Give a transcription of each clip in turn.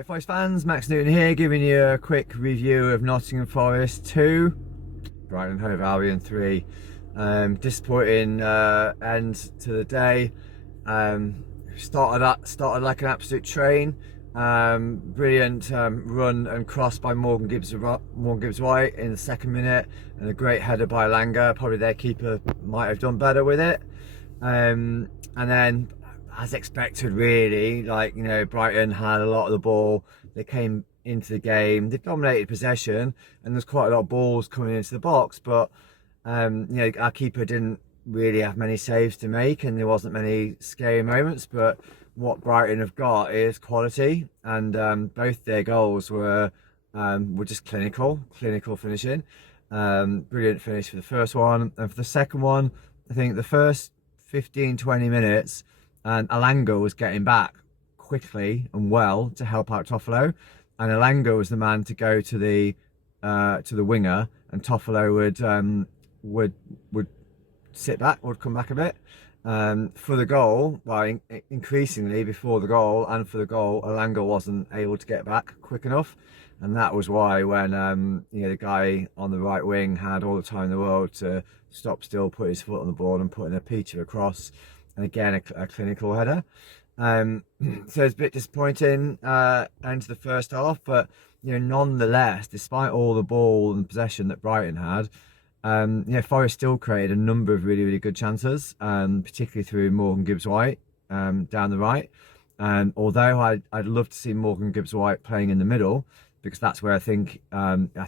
Hi Forest fans, Max Newton here, giving you a quick review of Nottingham Forest 2, Brighton hove Albion 3. Disappointing end to the day. Started like an absolute train. Brilliant run and cross by Morgan Gibbs-White in the second minute, and a great header by Langer. Probably their keeper might have done better with it. And then, as expected, really, Brighton had a lot of the ball. They came into the game, they dominated possession, and there's quite a lot of balls coming into the box, but our keeper didn't really have many saves to make, and there wasn't many scary moments. But what Brighton have got is quality, and both their goals were just clinical finishing. Brilliant finish for the first one, and for the second one, I think the first 15-20 minutes, and Alanga was getting back quickly and well to help out Toffolo, and Alanga was the man to go to the winger, and Toffolo would sit back, would come back a bit. For the goal, increasingly before the goal and for the goal, Alanga wasn't able to get back quick enough, and that was why when the guy on the right wing had all the time in the world to stop still, put his foot on the ball and put in a peacher across, and again a clinical header. So it's a bit disappointing into the first half, but nonetheless, despite all the ball and possession that Brighton had, Forest still created a number of really good chances, particularly through Morgan Gibbs-White down the right. Although I'd love to see Morgan Gibbs-White playing in the middle, because that's where I think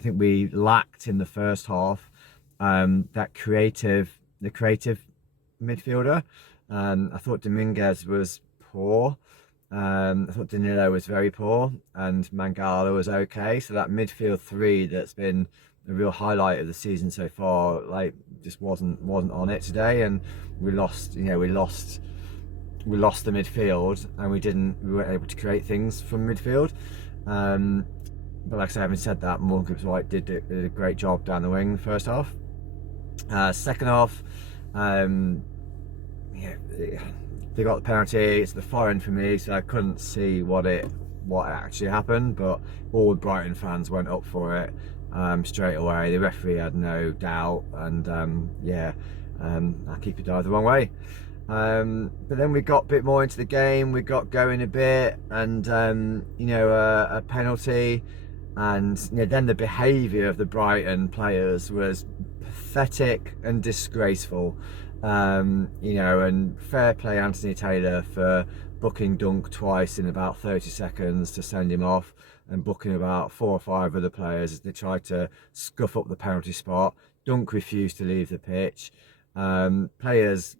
we lacked in the first half, the creative midfielder. I thought Dominguez was poor. I thought Danilo was very poor, and Mangala was okay. So that midfield three that's been the real highlight of the season so far, just wasn't on it today, and we lost the midfield, and we weren't able to create things from midfield. But like I say, having said that, Morgan Gibbs-White did a great job down the wing in the first half. Second half, they got the penalty. It's the far end for me, so I couldn't see what actually happened, but all Brighton fans went up for it straight away. The referee had no doubt, and our keeper dived the wrong way. But then we got a bit more into the game, we got going a bit, and a penalty, and then the behaviour of the Brighton players was pathetic and disgraceful. And fair play Anthony Taylor for booking Dunk twice in about 30 seconds to send him off, and booking about 4 or 5 other players as they tried to scuff up the penalty spot. Dunk refused to leave the pitch. Players,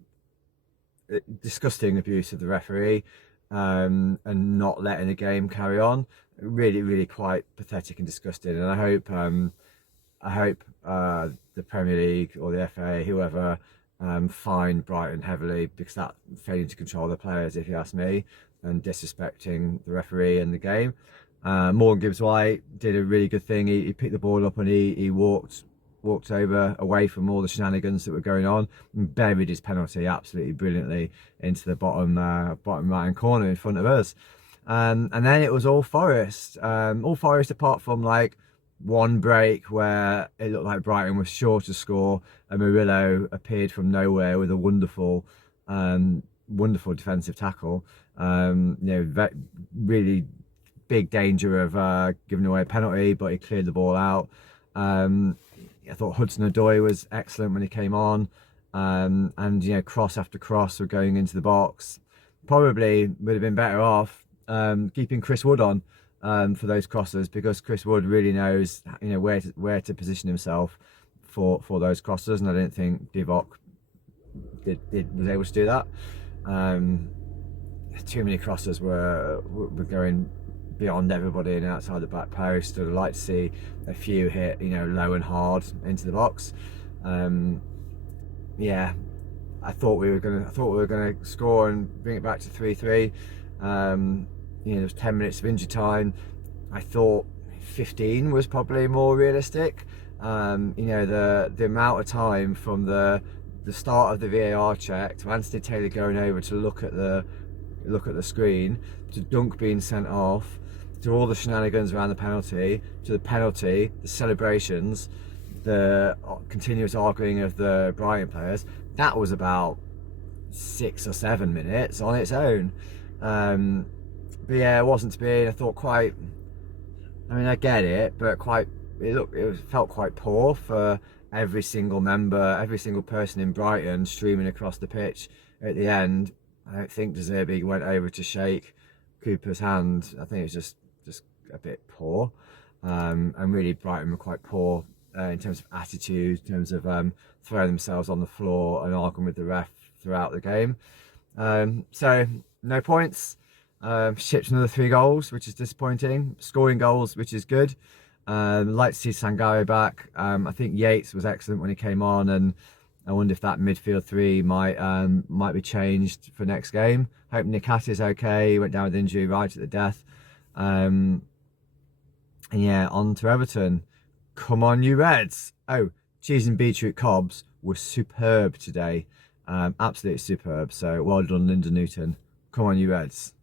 disgusting abuse of the referee, and not letting the game carry on. Really quite pathetic and disgusting. And I hope the Premier League or the FA, whoever, fined Brighton heavily, because that failing to control the players, if you ask me, and disrespecting the referee and the game. Morgan Gibbs-White did a really good thing. He picked the ball up and he walked away from all the shenanigans that were going on, and buried his penalty absolutely brilliantly into the bottom right hand corner in front of us. And then it was all Forest apart from one break where it looked like Brighton was sure to score, and Murillo appeared from nowhere with a wonderful defensive tackle. Really big danger of giving away a penalty, but he cleared the ball out. I thought Hudson-Odoi was excellent when he came on, and cross after cross were going into the box. Probably would have been better off keeping Chris Wood on for those crosses, because Chris Wood really knows where to position himself for those crosses, and I didn't think Divock was able to do that. Too many crosses were going beyond everybody and outside the back post. I'd like to see a few hit low and hard into the box. I thought we were gonna score and bring it back to 3-3. There was 10 minutes of injury time. I thought 15 was probably more realistic. The amount of time from the start of the VAR check to Anthony Taylor going over to look at the screen, to Dunk being sent off, to all the shenanigans around the penalty, to the penalty, the celebrations, the continuous arguing of the Brighton players, that was about 6 or 7 minutes on its own. But yeah, it wasn't to be. I thought quite. I mean, I get it, but it felt quite poor for every single member, every single person in Brighton streaming across the pitch at the end. I don't think De Zerbi went over to shake Cooper's hand. I think it was just a bit poor. And really, Brighton were quite poor in terms of attitude, in terms of throwing themselves on the floor and arguing with the ref throughout the game. So no points. Shipped another 3 goals, which is disappointing. Scoring goals, which is good. Like to see Sangare back. I think Yates was excellent when he came on, and I wonder if that midfield 3 might be changed for next game. Hope Nikat is okay. He went down with injury right at the death. And yeah, on to Everton. Come on, you Reds! Oh, cheese and beetroot cobs were superb today. Absolutely superb. So well done, Linda Newton. Come on, you Reds.